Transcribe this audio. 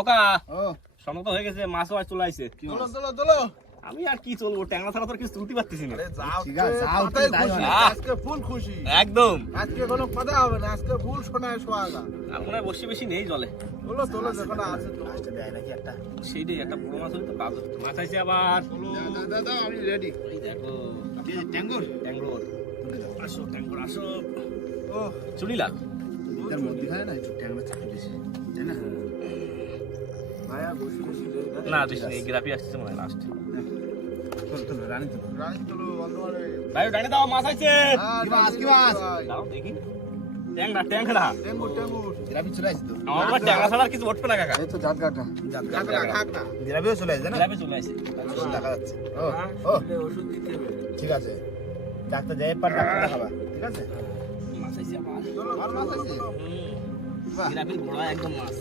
ওকা সময় তো হয়ে গেছে, মাছও আজ চলে আসছে। চলো আমি আর কি চলবো, ট্যাংরা ছাড়া তো আর কিছু তুলতে পারতেছি না। আজকে ফুল খুশি একদম আজকে কোনো কথা হবে না, আজকে ফুল শোনায় সোহাগা। আর মনে হয় বসি বেশি নেই জলে। তোলো যখন আছে তো দেয় নাকি একটা সেইটাই, একটা বড় মাছ হলে তো পাবো। মাছ আইছে আবার। দাদা আমি রেডি। এই দেখো ট্যাঙ্গুর ট্যাংলোর। আসো ট্যাংলোর আসো। ও চুলিলা তার মধ্যে খায় না একটু ট্যাংরা চাপি বেশি তাই না? ভাইয়া বসে না বেশি নেই, গ্রাফি আসছে মনে হয় লাস্ট। চল রানী তো রানী তোলো বন্ধুরে। ভাই ডানে দাও, মাছ আইছে। কি মাছ? দাও দেখি। ট্যাংরা ট্যাংরা। টেঙ্গুর গ্রামে চলে আসি তো আমার ট্যাংরা ছাড়া আর কিছু উঠবে না কাকা। এই তো জাত গাটা খাক না গ্রামেও চলে আসে না? গ্রাফি চলে আসে। দেখা যাচ্ছে ও ওষুধ দিতে হবে। ঠিক আছে ডাক্তার যাই পার ডাক্তার দেখাবা ঠিক আছে? মাছ আইছে আবার। চলো আর মাছ আছে। গ্রাফির ঘোড়া একদম মাছ।